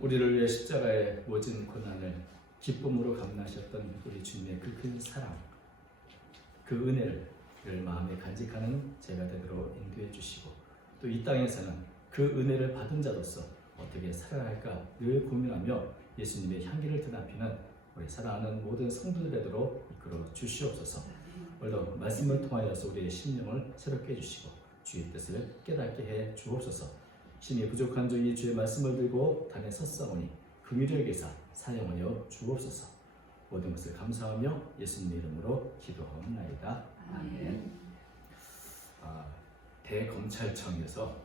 우리를 위해 십자가에 모진 고난을 기쁨으로 감당하셨던 우리 주님의 그 큰 사랑, 그 은혜를 마음에 간직하는 제가 되도록 인도해 주시고, 또 이 땅에서는 그 은혜를 받은 자로서 어떻게 살아갈까 늘 고민하며 예수님의 향기를 드나피는 우리 사랑하는 모든 성도들 되도록 이끌어 주시옵소서. 오늘도 말씀을 통하여서 우리의 심령을 새롭게 해주시고 주의 뜻을 깨닫게 해 주옵소서. 심히 부족한 저희 주의 말씀을 들고 단에 섰사오니 금일을 계사 사용하여 주옵소서. 모든 것을 감사하며 예수님의 이름으로 기도하옵나이다. 아멘. 대검찰청에서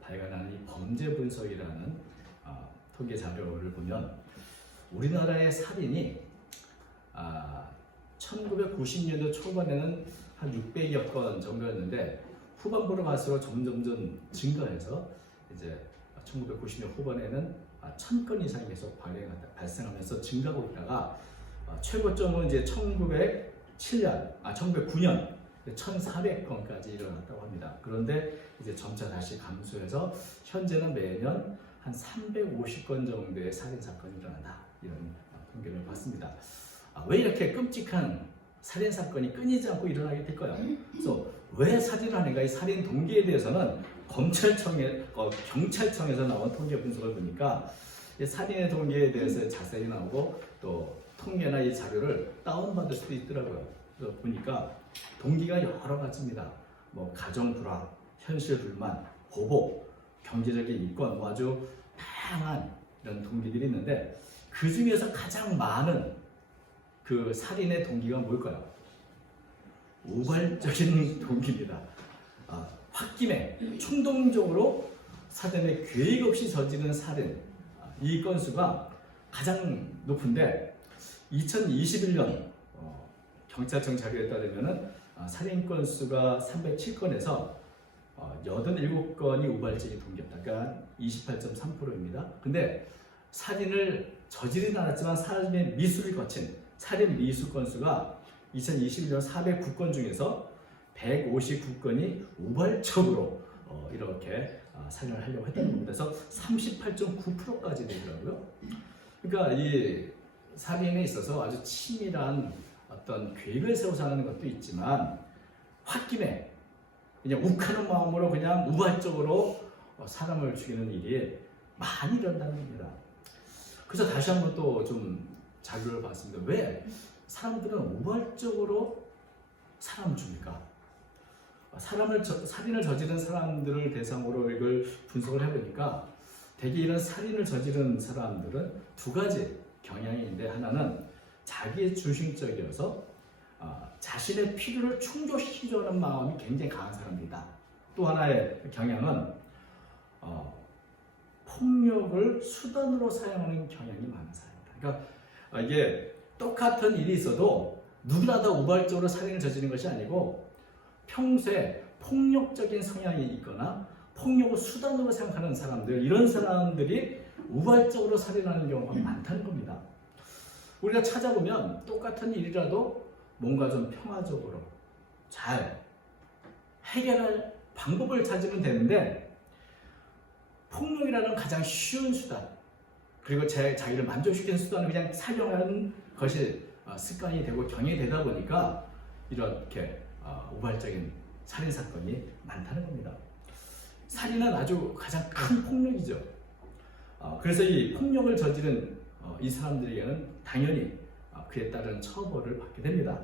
발간한 이 범죄 분석이라는 통계 자료를 보면 우리나라의 살인이 1990년도 초반에는 한 600여 건 정도였는데 후반부로 갈수록 점점 증가해서 이제 1990년 후반에는 1000건 이상이 계속 발생하면서 증가하고 있다가 최고점은 이제 1909년 1400건까지 일어났다고 합니다. 그런데 이제 점차 다시 감소해서 현재는 매년 한 350건 정도의 살인 사건이 일어난다, 이런 통계를 봤습니다. 왜 이렇게 끔찍한 살인 사건이 끊이지 않고 일어나게 될까요? 그래서 왜 살인을 하는가? 이 살인 동기에 대해서는 경찰청에서 나온 통계 분석을 보니까 살인의 동기에 대해서 자세히 나오고 또 통계나 이 자료를 다운받을 수도 있더라고요. 그래서 보니까 동기가 여러 가지입니다. 뭐 가정 불화, 현실 불만, 보복, 경제적인 이권, 아주 다양한 이런 동기들이 있는데 그 중에서 가장 많은 그 살인의 동기가 뭘까요? 우발적인 동기입니다. 홧김에 충동적으로 사전에 계획 없이 저지른 살인, 이 건수가 가장 높은데 2021년 경찰청 자료에 따르면 살인 건수가 307건에서 87건이 우발적인 동기였다. 그러니까 28.3%입니다. 근데 살인을 저지르진 않았지만 살인의 미수를 거친 살인 미수 건수가 2021년 409건 중에서 159건이 우발적으로 이렇게 살인을 하려고 했다는 겁니다. 그래서 38.9%까지 되더라고요. 그러니까 이 살인에 있어서 아주 치밀한 어떤 계획을 세워서 하는 것도 있지만 홧김에 그냥 욱하는 마음으로 그냥 우발적으로 사람을 죽이는 일이 많이 일어난다는 겁니다. 그래서 다시 한번 또 좀 자료를 봤습니다. 왜 사람들은 우발적으로 사람을 죽일까? 살인을 저지른 사람들을 대상으로 이걸 분석을 해보니까 대개 이런 살인을 저지른 사람들은 두 가지 경향이 있는데, 하나는 자기 중심적이어서 자신의 필요를 충족시키려는 마음이 굉장히 강한 사람들이다. 또 하나의 경향은 폭력을 수단으로 사용하는 경향이 많은 사람이다. 그러니까 이게 똑같은 일이 있어도 누구나 다 우발적으로 살인을 저지르는 것이 아니고 평소에 폭력적인 성향이 있거나 폭력을 수단으로 생각하는 사람들, 이런 사람들이 우발적으로 살인하는 경우가 많다는 겁니다. 우리가 찾아보면 똑같은 일이라도 뭔가 좀 평화적으로 잘 해결할 방법을 찾으면 되는데, 폭력이라는 가장 쉬운 수단, 그리고 자기를 만족시키는 수단을 그냥 사용하는 것이 습관이 되고 경향이 되다 보니까 이렇게 우발적인 살인 사건이 많다는 겁니다. 살인은 아주 가장 큰 폭력이죠. 그래서 이 폭력을 저지른 이 사람들에게는 당연히 그에 따른 처벌을 받게 됩니다.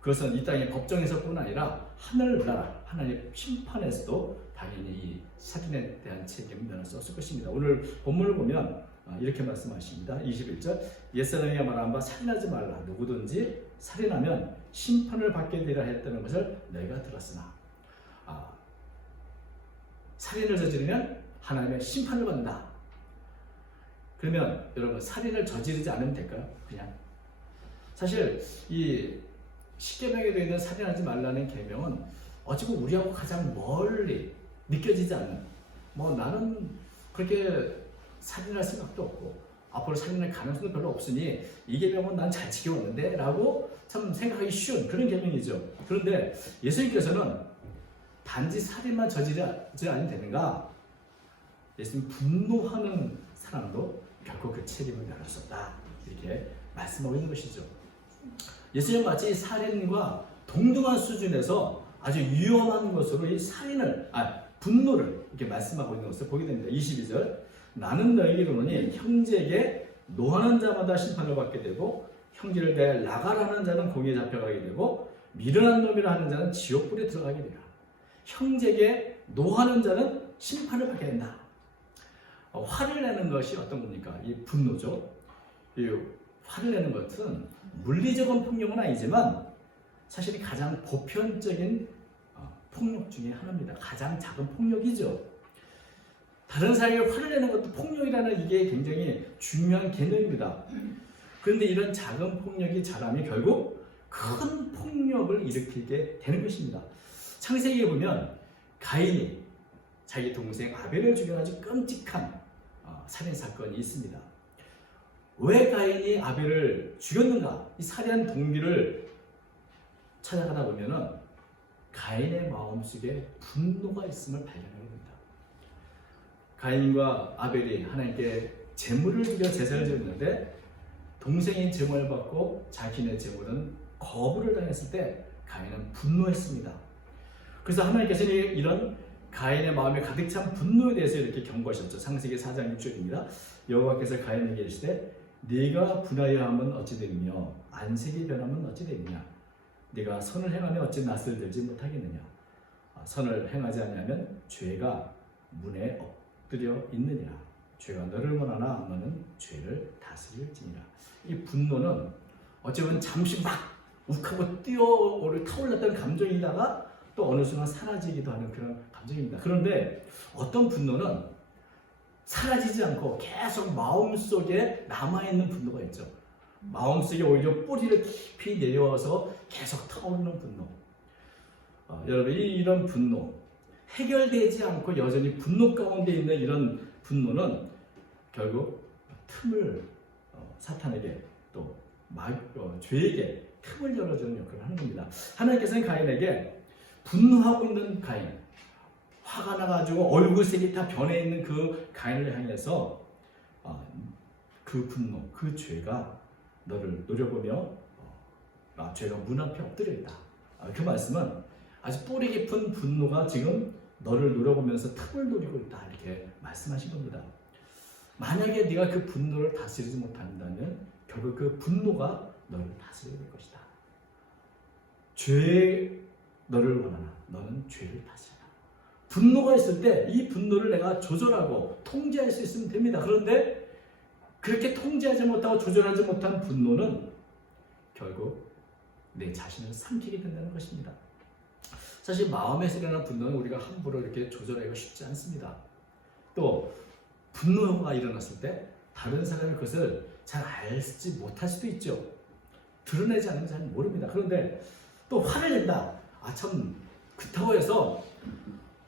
그것은 이 땅의 법정에서뿐 아니라 하늘나라 하나님의 심판에서도 당연히 이 살인에 대한 책임을 면할 수 없을 것입니다. 오늘 본문을 보면 이렇게 말씀하십니다. 21절, 옛사람이 말한 바 살인하지 말라. 누구든지 살인하면 심판을 받게 되리라 했다는 것을 내가 들었으나, 살인을 저지르면 하나님의 심판을 받는다. 그러면 여러분, 살인을 저지르지 않으면 될까요? 그냥 사실 이 십계명에 되어 있는 살인하지 말라는 계명은 어찌고 우리하고 가장 멀리 느껴지지 않는, 나는 그렇게 살인할 생각도 없고 앞으로 살인할 가능성도 별로 없으니 이 계명은 난 잘 지켜왔는데 라고 참 생각하기 쉬운 그런 계명이죠. 그런데 예수님께서는 단지 살인만 저지르지 않으면 되는가? 예수님 분노하는 사람도 결코 그 책임을 면할 수 없다. 이렇게 말씀하고 있는 것이죠. 예수님 마치 살인과 동등한 수준에서 아주 위험한 것으로 이 분노를 이렇게 말씀하고 있는 것을 보게 됩니다. 22절 나는 너에게 이르노니 형제에게 노하는 자마다 심판을 받게 되고 형제를 대해 나가라는 자는 공에 잡혀가게 되고 미련한 놈이라 하는 자는 지옥불에 들어가게 되라. 형제에게 노하는 자는 심판을 받게 된다. 화를 내는 것이 어떤 겁니까? 이 분노죠. 이 화를 내는 것은 물리적인 폭력은 아니지만 사실 가장 보편적인 폭력 중에 하나입니다. 가장 작은 폭력이죠. 다른 사람에게 화를 내는 것도 폭력이라는 이게 굉장히 중요한 개념입니다. 그런데 이런 작은 폭력이 자라면 결국 큰 폭력을 일으키게 되는 것입니다. 창세기에 보면 가인이 자기 동생 아벨을 죽여 아주 끔찍한 살인사건이 있습니다. 왜 가인이 아벨을 죽였는가? 이 살해한 동기를 찾아가다 보면은 가인의 마음속에 분노가 있음을 발견합니다. 가인과 아벨이 하나님께 제물을 드려 제사를 드렸는데 동생이 제물을 받고 자기네 제물은 거부를 당했을 때 가인은 분노했습니다. 그래서 하나님께서는 이런 가인의 마음에 가득 찬 분노에 대해서 이렇게 경고하셨죠. 창세기 4장 6절입니다. 여호와께서 가인에게 이르시되 네가 분하여 함은 어찌 되느냐 안색이 변하면 어찌 되느냐 네가 선을 행하면 어찌 낯을 들지 못하겠느냐 선을 행하지 아니하면 죄가 문에 엎드려 있느니라 죄가 너를 원하나 너는 죄를 다스릴지니라. 이 분노는 어찌 보면 잠시 막 욱하고 뛰어오르 타올랐던 감정이다가 또 어느 순간 사라지기도 하는 그런 감정입니다. 그런데 어떤 분노는 사라지지 않고 계속 마음속에 남아있는 분노가 있죠. 마음속에 오히려 뿌리를 깊이 내려와서 계속 타오르는 분노. 여러분 이런 분노 해결되지 않고 여전히 분노 가운데 있는 이런 분노는 결국 틈을 사탄에게 또 죄에게 틈을 열어주는 역할을 하는 겁니다. 하나님께서는 가인에게 분노하고 있는 가인, 화가 나가지고 얼굴색이 다 변해 있는 그 가인을 향해서 그 분노, 그 죄가 너를 노려보며 죄가 문 앞에 엎드려 있다. 그 말씀은 아주 뿌리 깊은 분노가 지금 너를 노려보면서 틈을 노리고 있다. 이렇게 말씀하신 겁니다. 만약에 네가 그 분노를 다스리지 못한다면 결국 그 분노가 너를 다스리게 될 것이다. 죄 너를 원하나 너는 죄를 다스려라. 분노가 있을 때 이 분노를 내가 조절하고 통제할 수 있으면 됩니다. 그런데 그렇게 통제하지 못하고 조절하지 못한 분노는 결국 내 자신을 삼키게 된다는 것입니다. 사실 마음에서 일어나는 분노는 우리가 함부로 이렇게 조절하기가 쉽지 않습니다. 또 분노가 일어났을 때 다른 사람이 그것을 잘 알지 못할 수도 있죠. 드러내지 않으면 잘 모릅니다. 그런데 또 화를 낸다. 참 그렇다고 해서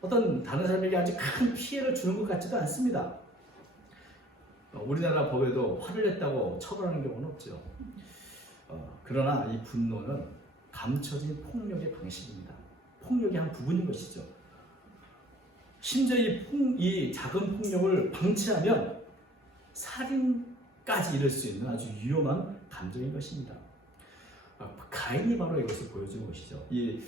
어떤 다른 사람에게 아주 큰 피해를 주는 것 같지도 않습니다. 우리나라 법에도 화를 냈다고 처벌하는 경우는 없죠. 그러나 이 분노는 감춰진 폭력의 방식입니다. 폭력의 한 부분인 것이죠. 심지어 이 작은 폭력을 방치하면 살인까지 이룰 수 있는 아주 위험한 감정인 것입니다. 가인이 바로 이것을 보여주는 것이죠. 이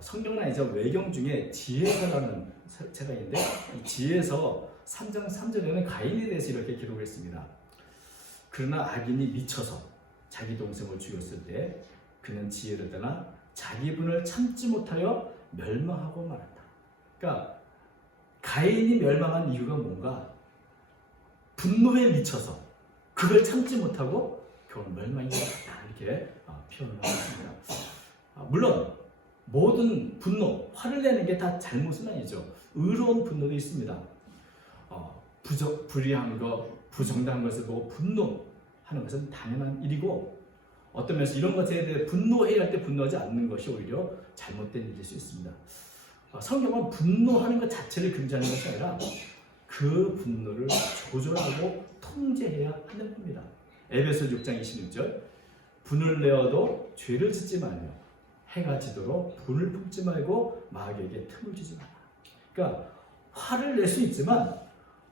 성경은 아니죠. 외경 중에 지혜서라는 책이 있는데 이 지혜서 3장 3절에는 가인에 대해서 이렇게 기록했습니다. 그러나 악인이 미쳐서 자기 동생을 죽였을 때 그는 지혜를 떠나 자기 분을 참지 못하여 멸망하고 말았다. 그러니까 가인이 멸망한 이유가 뭔가 분노에 미쳐서 그걸 참지 못하고 결국 멸망이 왔다. 이렇게 표현을 하고 있습니다. 물론 모든 분노, 화를 내는 게 다 잘못은 아니죠. 의로운 분노도 있습니다. 불의한 것, 부정당한 것을 보고 분노하는 것은 당연한 일이고 어떤 면에서 이런 것에 대해 분노해야 할 때 분노하지 않는 것이 오히려 잘못된 일일 수 있습니다. 성경은 분노하는 것 자체를 금지하는 것이 아니라 그 분노를 조절하고 통제해야 하는 겁니다. 에베소 6장 26절 분을 내어도 죄를 짓지 말며 해가 지도록 분을 품지 말고 마귀에게 틈을 주지 마라. 그러니까 화를 낼 수 있지만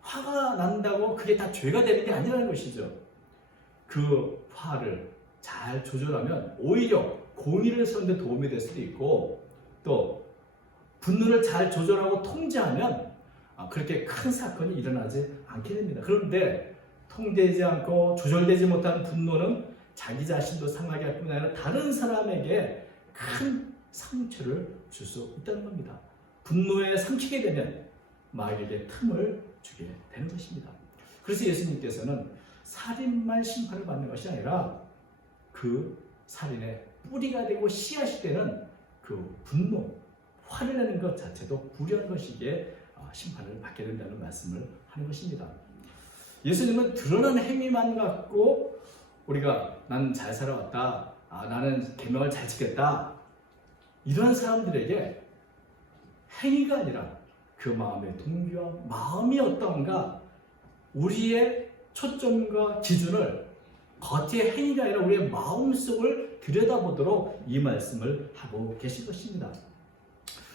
화가 난다고 그게 다 죄가 되는 게 아니라는 것이죠. 그 화를 잘 조절하면 오히려 공의를 세우는 데 도움이 될 수도 있고, 또 분노를 잘 조절하고 통제하면 그렇게 큰 사건이 일어나지 않게 됩니다. 그런데 통제되지 않고 조절되지 못한 분노는 자기 자신도 상하게 할 뿐 아니라 다른 사람에게 큰 상처를 줄 수 있다는 겁니다. 분노에 삼키게 되면 마귀에게 틈을 주게 되는 것입니다. 그래서 예수님께서는 살인만 심판을 받는 것이 아니라 그 살인의 뿌리가 되고 씨앗이 되는 그 분노, 화를 내는 것 자체도 불의한 것이기에 심판을 받게 된다는 말씀을 하는 것입니다. 예수님은 드러난 행위만 갖고 우리가 난 잘 살아왔다, 나는 계명을 잘 지켰다, 이런 사람들에게 행위가 아니라 그 마음의 동기와 마음이 어떤가, 우리의 초점과 기준을 겉의 행위가 아니라 우리의 마음속을 들여다보도록 이 말씀을 하고 계신 것입니다.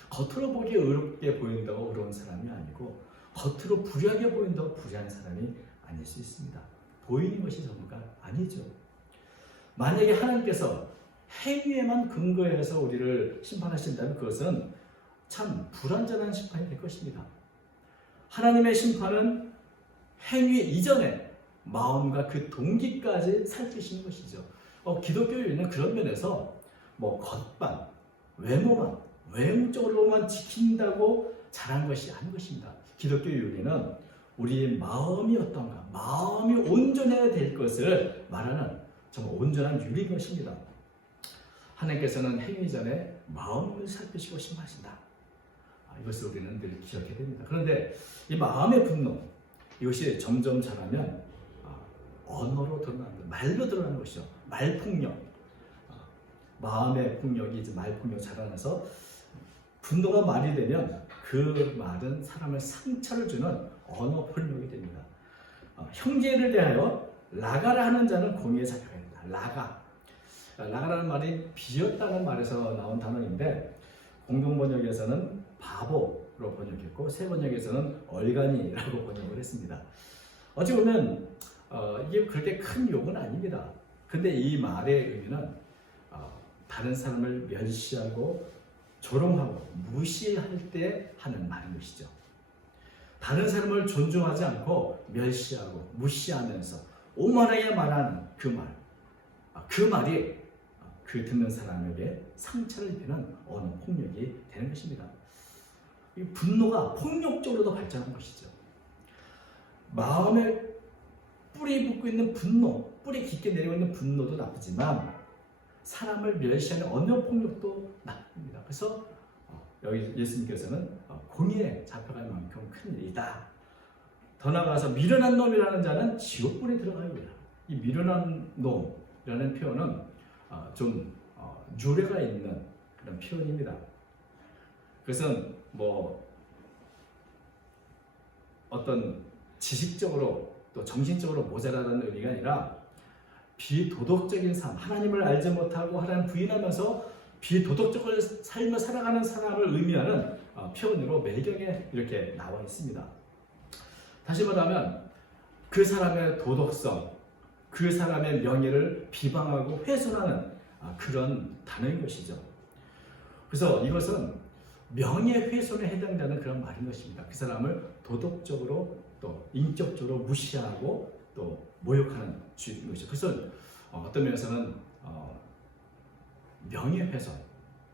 겉으로 보기에 의롭게 보인다고 의로운 사람이 아니고 겉으로 불의하게 보인다고 불의한 사람이 아닐 수 있습니다. 보이는 것이 전부가 아니죠. 만약에 하나님께서 행위에만 근거해서 우리를 심판하신다면 그것은 참 불완전한 심판이 될 것입니다. 하나님의 심판은 행위 이전에 마음과 그 동기까지 살피시는 것이죠. 기독교인은 그런 면에서 겉만, 외모만, 외형적으로만 지킨다고 잘한 것이 아닌 것입니다. 기독교 윤리는 우리의 마음이 어떤가, 마음이 온전해야 될 것을 말하는 정말 온전한 윤리인 것입니다. 하나님께서는 행위 전에 마음을 살피시고 심판하신다. 이것을 우리는 늘 기억해야 됩니다. 그런데 이 마음의 분노, 이것이 점점 자라면 언어로 드러나는, 말로 드러나는 것이죠. 말폭력. 마음의 폭력이 이제 말폭력 자라나서 분노가 말이 되면 그 말은 사람을 상처를 주는 언어 폭력이 됩니다. 형제를 대하여 라가라 하는 자는 공의에 잡혀야 됩니다. 라가. 라가라는 말이 비었다는 말에서 나온 단어인데 공동번역에서는 바보로 번역했고 새 번역에서는 얼간이라고 번역을 했습니다. 어찌 보면 이게 그렇게 큰 욕은 아닙니다. 근데 이 말의 의미는 다른 사람을 멸시하고 조롱하고 무시할 때 하는 말인 것이죠. 다른 사람을 존중하지 않고 멸시하고 무시하면서 오만하게 말하는 그 말, 그 말이 그 듣는 사람에게 상처를 입히는 언어 폭력이 되는 것입니다. 이 분노가 폭력적으로도 발전한 것이죠. 마음에 뿌리 붙고 있는 분노, 뿌리 깊게 내리고 있는 분노도 나쁘지만 사람을 멸시하는 언어 폭력도 나쁩니다. 그래서 여기 예수님께서는 공의에 잡혀갈 만큼 큰 일이다. 더 나아가서 미련한 놈이라는 자는 지옥불에 들어가리라. 이 미련한 놈이라는 표현은 좀 유래가 있는 그런 표현입니다. 그것은 어떤 지식적으로 또 정신적으로 모자라다는 의미가 아니라 비도덕적인 삶, 하나님을 알지 못하고 하나님 부인하면서 비도덕적으로 삶을 살아가는 사람을 의미하는 표현으로 매경에 이렇게 나와 있습니다. 다시 말하면 그 사람의 도덕성, 그 사람의 명예를 비방하고 훼손하는 그런 단어인 것이죠. 그래서 이것은 명예훼손에 해당되는 그런 말인 것입니다. 그 사람을 도덕적으로 또 인격적으로 무시하고 또 모욕하는 주의인 것이죠. 그래서 어떤 면에서는 명예훼손,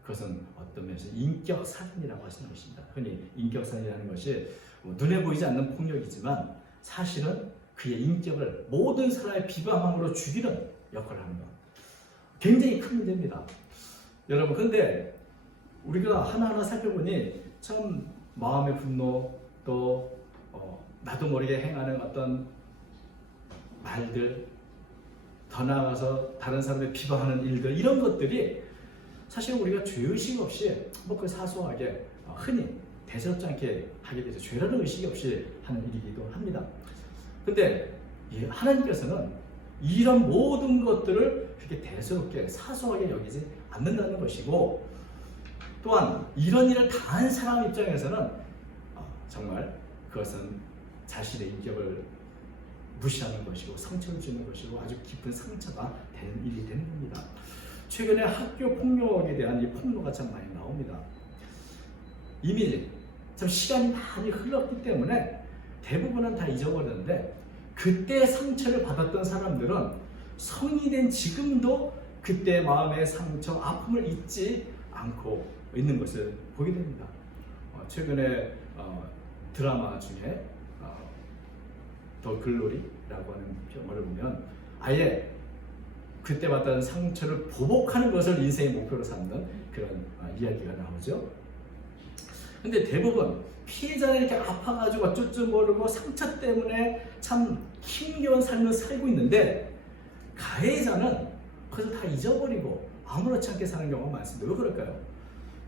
그것은 어떤 면에서 인격살인이라고 하시는 것입니다. 흔히 인격살인이라는 것이 눈에 보이지 않는 폭력이지만 사실은 그의 인격을 모든 사람의 비방함으로 죽이는 역할을 하는 것. 굉장히 큰 문제입니다. 여러분, 근데 우리가 하나하나 살펴보니 참 마음의 분노, 또 나도 모르게 행하는 어떤 말들, 더 나아가서 다른 사람을 비방하는 일들, 이런 것들이 사실 우리가 죄의식 없이 그 사소하게 흔히 대수롭지 않게 하게 되죠. 죄라는 의식이 없이 하는 일이기도 합니다. 근데 하나님께서는 이런 모든 것들을 그렇게 대수롭게 사소하게 여기지 않는다는 것이고, 또한 이런 일을 당한 사람 입장에서는 정말 그것은 자신의 인격을 무시하는 것이고 상처를 주는 것이고 아주 깊은 상처가 되는 일이 되는 겁니다. 최근에 학교 폭력에 대한 이 폭로가 참 많이 나옵니다. 이미 참 시간이 많이 흘렀기 때문에 대부분은 다 잊어버렸는데 그때 상처를 받았던 사람들은 성인이 된 지금도 그때 마음의 상처, 아픔을 잊지 않고 있는 것을 보게 됩니다. 최근에 드라마 중에 더 글로리라고 하는 영화를 보면 아예 그때 받던 상처를 보복하는 것을 인생의 목표로 삼는 그런 이야기가 나오죠. 근데 대부분 피해자는 이렇게 아파가지고 어쩔 줄 모르고 상처 때문에 참 힘겨운 삶을 살고 있는데 가해자는 그것을 다 잊어버리고 아무렇지 않게 사는 경우가 많습니다. 왜 그럴까요?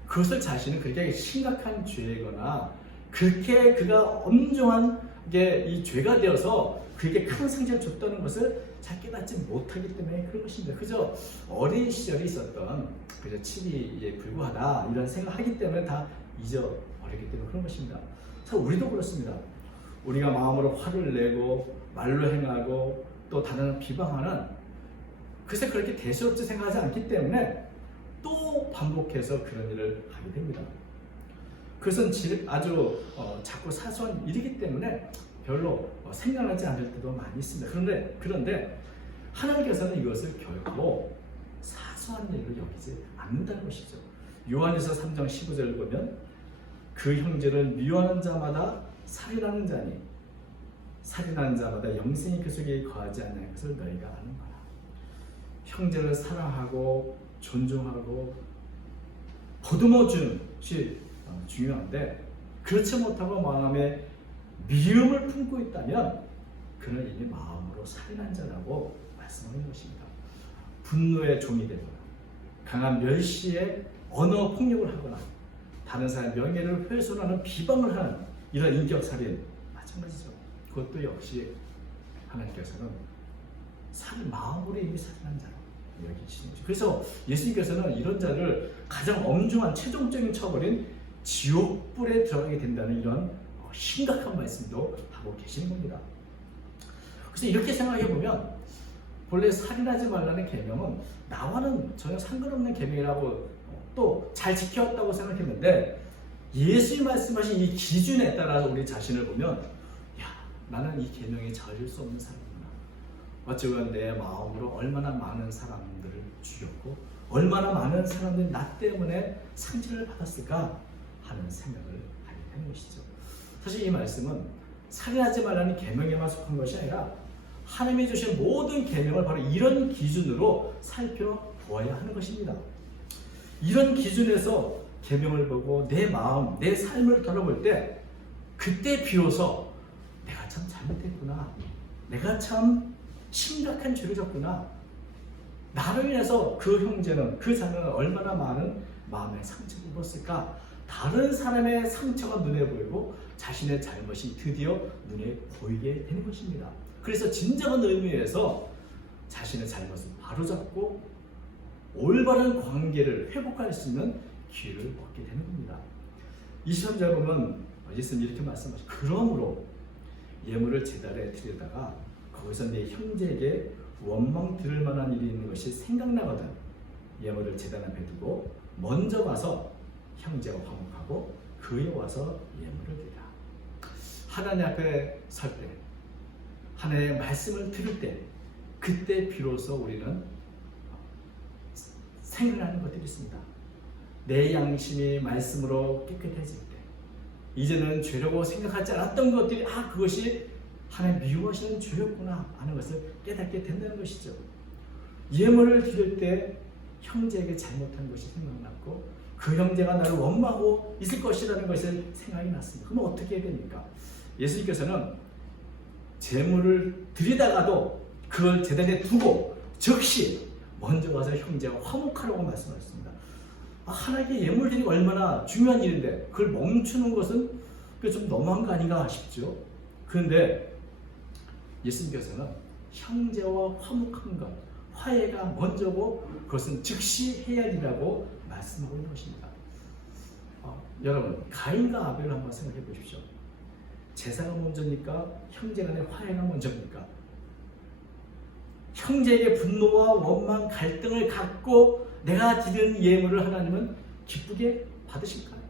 그것을 자신은 그렇게 심각한 죄거나 그렇게 그가 엄중한 게 이 죄가 되어서 그에게 큰 상처를 줬다는 것을 잘 깨닫지 못하기 때문에 그런 것입니다. 그저 어린 시절에 있었던 그저 치리에 불과하다 이런 생각하기 때문에 다 잊어버리기 때문에 그런 것입니다. 사실 우리도 그렇습니다. 우리가 마음으로 화를 내고 말로 행하고 또 다른 비방하는 글쎄 그렇게 대수롭지 생각하지 않기 때문에 또 반복해서 그런 일을 하게 됩니다. 그것은 아주 작고 사소한 일이기 때문에 별로 생각나지 않을 때도 많이 있습니다. 그런데 하나님께서는 이것을 결코 사소한 일로 여기지 않는다는 것이죠. 요한에서 3장 15절을 보면 그 형제를 미워하는 자마다 살인하는 자니 살인하는 자마다 영생이 그 속에 거하지 않는 것을 너희가 아는 거라. 형제를 사랑하고 존중하고 보듬어 주는 것이 중요한데 그렇지 못하고 마음에 미움을 품고 있다면 그는 이미 마음으로 살인한 자라고 말씀하는 것입니다. 분노의 종이 되거나 강한 멸시에 언어 폭력을 하거나 다른 사람의 명예를 훼손하는 비방을 하는 이런 인격살인 마찬가지죠. 그것도 역시 하나님께서는 마음으로 이미 살인한 자라고 여기시는 거죠. 그래서 예수님께서는 이런 자를 가장 엄중한 최종적인 처벌인 지옥불에 들어가게 된다는 이런 심각한 말씀도 하고 계시는 겁니다. 그래서 이렇게 생각해 보면 본래 살인하지 말라는 계명은 나와는 전혀 상관없는 계명이라고 또 잘 지켜왔다고 생각했는데 예수님 말씀하신 이 기준에 따라서 우리 자신을 보면 야 나는 이 계명에 저질 수 없는 사람이구나. 어쩌면 내 마음으로 얼마나 많은 사람들을 죽였고 얼마나 많은 사람들이 나 때문에 상처를 받았을까 하는 생각을 하게 되는 것이죠. 사실 이 말씀은 살인하지 말라는 계명에만 속한 것이 아니라 하나님이 주신 모든 계명을 바로 이런 기준으로 살펴보아야 하는 것입니다. 이런 기준에서 계명을 보고 내 마음, 내 삶을 돌아볼 때 그때 비로소 내가 참 잘못했구나. 내가 참 심각한 죄를 졌구나. 나로 인해서 그 형제는 그 자녀는 얼마나 많은 마음의 상처를 입었을까. 다른 사람의 상처가 눈에 보이고 자신의 잘못이 드디어 눈에 보이게 되는 것입니다. 그래서 진정한 의미에서 자신의 잘못을 바로잡고 올바른 관계를 회복할 수 있는 기회를 얻게 되는 겁니다. 23절 보면 예수님이 이렇게 말씀하시죠. 그러므로 예물을 제단에 드리다가 거기서 내 형제에게 원망 들을 만한 일이 있는 것이 생각나거든 예물을 제단 앞에 두고 먼저 가서 형제와 화목하고 그에 와서 예물을 드리라. 하나님 앞에 설 때, 하나님의 말씀을 들을 때, 그때 비로소 우리는 생각나는 것들이 있습니다. 내 양심이 말씀으로 깨끗해질 때, 이제는 죄라고 생각하지 않았던 것들이 그것이 하나님 미워하시는 죄였구나 하는 것을 깨닫게 된다는 것이죠. 예물을 드릴 때 형제에게 잘못한 것이 생각났고 그 형제가 나를 원망하고 있을 것이라는 것을 생각이 났습니다. 그럼 어떻게 해야 됩니까? 예수님께서는 제물을 드리다가도 그걸 제단에 두고 즉시 먼저 가서 형제와 화목하라고 말씀하셨습니다. 하나님께 예물 드리기 얼마나 중요한 일인데 그걸 멈추는 것은 좀 너무한 거 아닌가 싶죠. 그런데 예수님께서는 형제와 화목한 것, 화해가 먼저고 그것은 즉시 해야 할 일이라고 말씀하고 있는 것입니다. 여러분, 가인과 아벨을 한번 생각해 보십시오. 제사가 먼저입니까? 형제간의 화해가 먼저입니까? 형제에게 분노와 원망, 갈등을 갖고 내가 드리는 예물을 하나님은 기쁘게 받으실까요?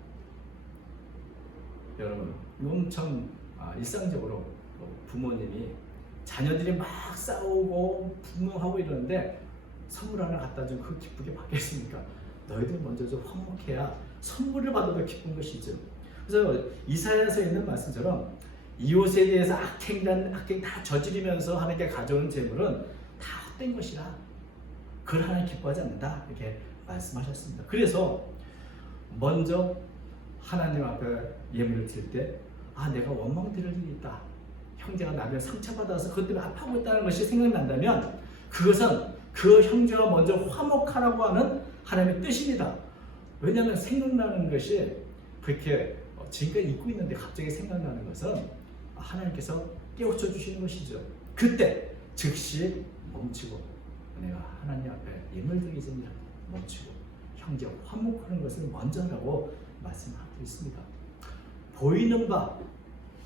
여러분, 이건 참 일상적으로 부모님이 자녀들이 막 싸우고 분노하고 이러는데 선물 하나 갖다 주면 그거 기쁘게 받겠습니까? 너희들 먼저 좀 화목해야 선물을 받아도 기쁜 것이죠. 그래서 이사야서에 있는 말씀처럼 이웃에 대해서 악행 다 저지르면서 하나님께 가져오는 재물은 다 헛된 것이라 그걸 하나님 기뻐하지 않는다 이렇게 말씀하셨습니다. 그래서 먼저 하나님 앞에 예물을 드릴 때 내가 원망 드릴 일이 있다, 형제가 나를 상처받아서 그것 때문에 아파하고 있다는 것이 생각난다면 그것은 그 형제가 먼저 화목하라고 하는 하나님의 뜻입니다. 왜냐하면 생각나는 것이 그렇게 지금까지 잊고 있는데 갑자기 생각나는 것은 하나님께서 깨우쳐 주시는 것이죠. 그때 즉시 멈추고 내가 하나님 앞에 예물 드리기 전에 멈추고 형제 화목하는 것을 먼저 하라고 말씀하고 있습니다. 보이는 바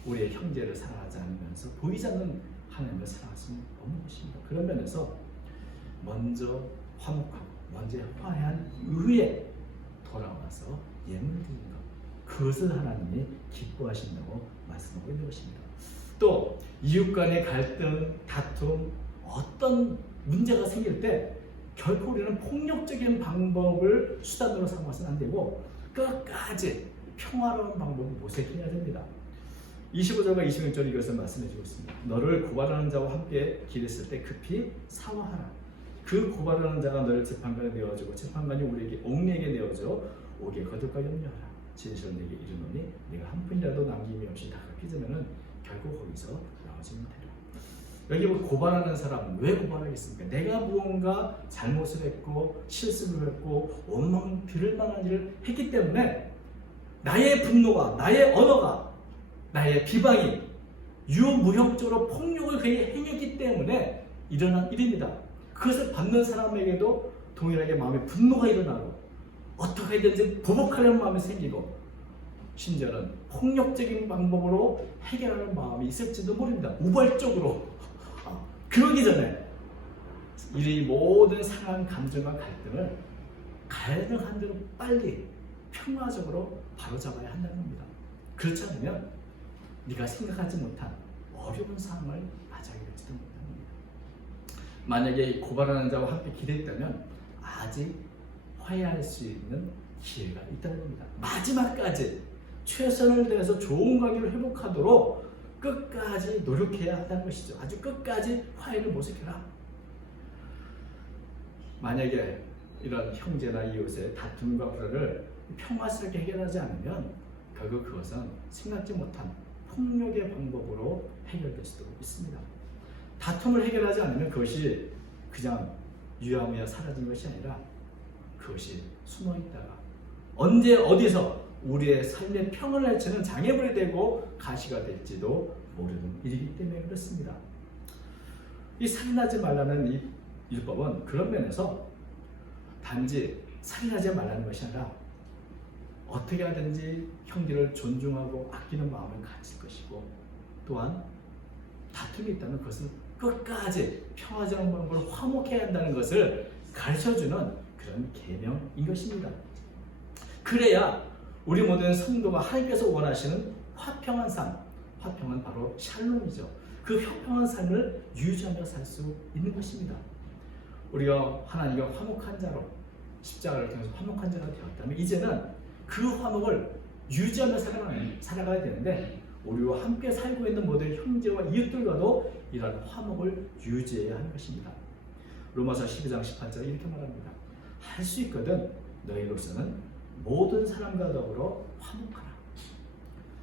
우리의 형제를 사랑하지 않으면서 보이지 않는 하나님을 사랑할 수는 없는 것입니다. 그런 면에서 먼저 화목하고 먼저 화해한 이후에 돌아와서 예물을 드리는 것, 그것을 하나님이 기뻐하신다고 말씀하고 있는 것입니다. 또 이웃 간의 갈등, 다툼, 어떤 문제가 생길 때 결코 우리는 폭력적인 방법을 수단으로 삼아서는 안 되고 끝까지 평화로운 방법을 모색해야 됩니다. 25절과 26절 이것을 말씀해 주고 있습니다. 너를 고발하는 자와 함께 길했을 때 급히 사과하라. 그 고발하는 자가 너를 재판관에 내어주고 재판관이 우리에게 옥내게 내어줘 옥에 거둘까 염려하라. 진실을 내게 이르노니 네가 한 푼이라도 남김이 없이 다 갚히자면은 결국 거기서 나오지 못하리라. 여기 고발하는 사람은 왜 고발하겠습니까? 내가 무언가 잘못을 했고 실수를 했고 원망 빌을 만한 일을 했기 때문에 나의 분노가, 나의 언어가, 나의 비방이 유무형적으로 폭력을 그에게 행했기 때문에 일어난 일입니다. 그것을 받는 사람에게도 동일하게 마음에 분노가 일어나고 어떻게 해야되는지 보복하려는 마음이 생기고 심지어는 폭력적인 방법으로 해결하는 마음이 있을지도 모릅니다. 우발적으로. 그러기 전에 이 모든 상한 감정과 갈등을 가능한 대로 빨리 평화적으로 바로잡아야 한다는 겁니다. 그렇지 않으면 네가 생각하지 못한 어려운 상황을 맞이하게 될지도 못하는 겁니다. 만약에 고발하는 자와 함께 기대했다면 아직 화해할 수 있는 기회가 있다는 겁니다. 마지막까지 최선을 다해서 좋은 관계를 회복하도록 끝까지 노력해야 한다는 것이죠. 아주 끝까지 화해를 모색해라. 만약에 이런 형제나 이웃의 다툼과 불화를 평화스럽게 해결하지 않으면 결국 그것은 생각지 못한 폭력의 방법으로 해결될 수도 있습니다. 다툼을 해결하지 않으면 그것이 그냥 유야무야 사라진 것이 아니라 그것이 숨어있다가 언제 어디서 우리의 삶의 평을 해치는 장애물이 되고 가시가 될지도 모르는 일이기 때문에 그렇습니다. 이 살인하지 말라는 이 율법은 그런 면에서 단지 살인하지 말라는 것이 아니라 어떻게 하든지 형제를 존중하고 아끼는 마음을 가질 것이고 또한 다툼이 있다면 그것을 끝까지 평화적인 방법으로 화목해야 한다는 것을 가르쳐주는 그런 계명인 것입니다. 그래야 우리 모든 성도가 하나님께서 원하시는 화평한 삶, 화평은 바로 샬롬이죠. 그 화평한 삶을 유지하며 살 수 있는 것입니다. 우리가 하나님과 화목한 자로 십자가를 통해서 화목한 자가 되었다면 이제는 그 화목을 유지하며 살아가야 되는데 우리와 함께 살고 있는 모든 형제와 이웃들과도 이러한 화목을 유지해야 하는 것입니다. 로마서 12장 18절 이렇게 말합니다. 할 수 있거든 너희로서는 모든 사람과 더불어 화목하라.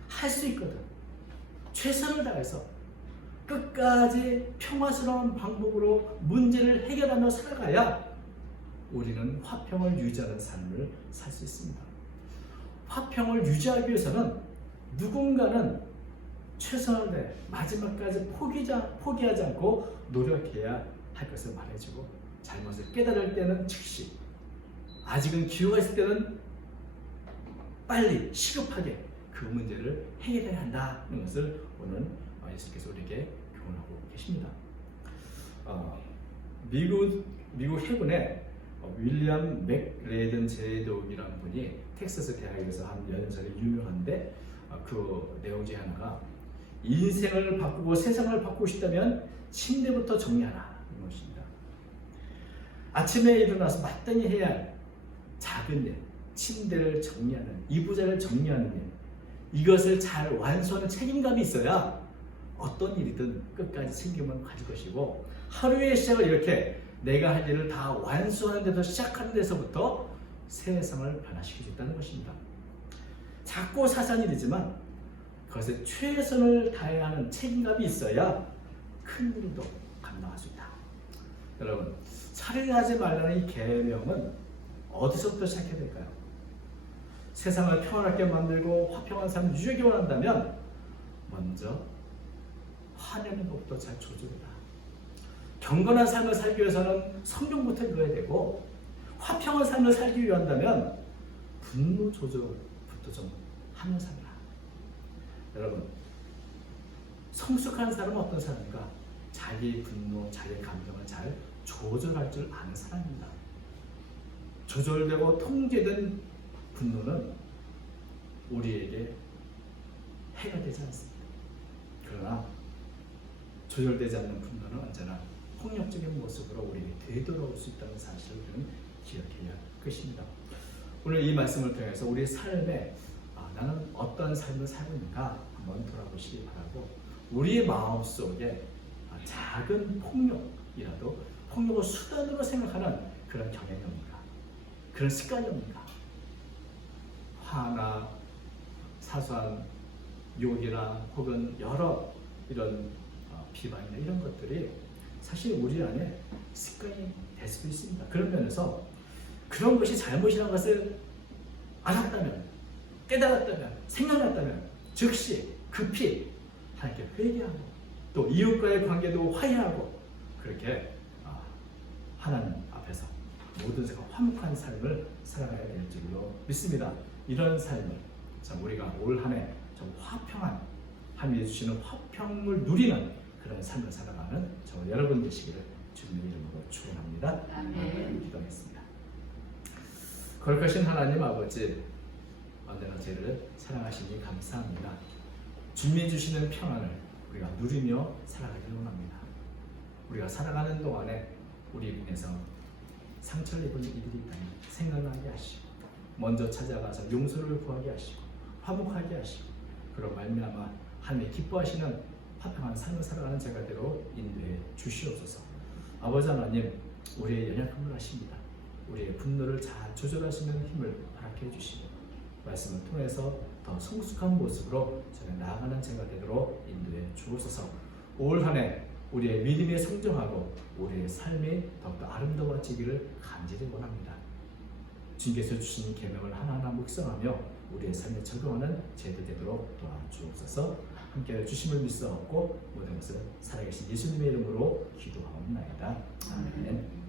할 수 있거든. 최선을 다해서 끝까지 평화스러운 방법으로 문제를 해결하며 살아가야 우리는 화평을 유지하는 삶을 살 수 있습니다. 화평을 유지하기 위해서는 누군가는 최선을 다해 마지막까지 포기하지 않고 노력해야 할 것을 말해주고 잘못을 깨달을 때는 즉시 아직은 기회가 있을 때는 빨리 시급하게 그 문제를 해결해야 한다는 것을 오늘 예수께서 우리에게 교훈하고 계십니다. 미국 해군의 윌리엄 맥레든 제독이라는 분이 텍사스 대학에서 한 연설이 유명한데 그 내용 중에 하나가 인생을 바꾸고 세상을 바꾸고 싶다면 침대부터 정리하라 이 것입니다. 아침에 일어나서 마땅히 해야 할 작은 일, 침대를 정리하는, 이부자를 정리하는 일, 이것을 잘 완수하는 책임감이 있어야 어떤 일이든 끝까지 책임을 가질 것이고, 하루의 시작을 이렇게 내가 할 일을 다 완수하는 데서 시작하는 데서부터 세상을 변화시킬 수 있다는 것입니다. 작고 사소한 일이지만 그것에 최선을 다해야 하는 책임감이 있어야 큰 일도 감당할 수 있다. 여러분, 살인하지 말라는 이 계명은 어디서부터 시작해야 될까요? 세상을 평안하게 만들고 화평한 삶을 유지하기 원한다면 먼저 화내는 것부터 잘 조절해라. 경건한 삶을 살기 위해서는 성경부터 읽어야 되고, 화평한 삶을 살기 위한다면 분노 조절부터 좀 하면서 살라. 여러분, 성숙한 사람은 어떤 사람인가? 자기 분노, 자기 감정을 잘 조절할 줄 아는 사람입니다. 조절되고 통제된 분노는 우리에게 해가 되지 않습니다. 그러나 조절되지 않는 분노는 언제나 폭력적인 모습으로 우리에게 되돌아올 수 있다는 사실을 우리는 기억해야 할 것입니다. 오늘 이 말씀을 통해서 우리 삶에 나는 어떤 삶을 살고 있는가 한번 돌아보시기 바라고, 우리의 마음속에 작은 폭력이라도 폭력을 수단으로 생각하는 그런 경향이 없는가, 그런 습관이 없는가, 화나 사소한 욕이나 혹은 여러 이런 비방이나 이런 것들이 사실 우리 안에 습관이 될 수도 있습니다. 그런 면에서 그런 것이 잘못이라는 것을 알았다면, 깨달았다면, 생각났다면 즉시 급히 하나님께 회개하고, 또 이웃과의 관계도 화해하고, 그렇게 하나님 앞에서 모든 생각 화목한 삶을 살아가야 될 줄로 믿습니다. 이런 삶을 우리가 올 한 해 좀 화평한, 하나님이 주시는 화평을 누리는 그런 삶을 살아가는 저 여러분 되시기를 주님의 이름으로 축원합니다. 아멘. 기도하겠습니다. 거룩하신 하나님 아버지, 언제나 저희를 사랑하시니 감사합니다. 주님이 주시는 평안을 우리가 누리며 살아가기를 원합니다. 우리가 살아가는 동안에 우리 인에서 상처를 입은 일들이 있다면 생각나게 하시고, 먼저 찾아가서 용서를 구하게 하시고, 화목하게 하시고, 그런 말미암아 하나님이 기뻐하시는 화평한 삶을 살아가는 제가대로 인도해 주시옵소서. 아버지 하나님, 우리의 연약함을 아십니다. 우리의 분노를 잘 조절하시는 힘을 허락해 주시고, 말씀을 통해서 더 성숙한 모습으로 저는 나아가는 제가되도록 인도해 주옵소서. 올 한 해 우리의 믿음이 성장하고 우리의 삶이 더욱더 아름다워지기를 간절히 원합니다. 주님께서 주신 계명을 하나하나 묵상하며 우리의 삶에 적용하는 제도 되도록 도와주옵소서. 함께 주심을 믿사옵고 모든 것을 살아계신 예수님의 이름으로 기도하옵나이다. 아멘.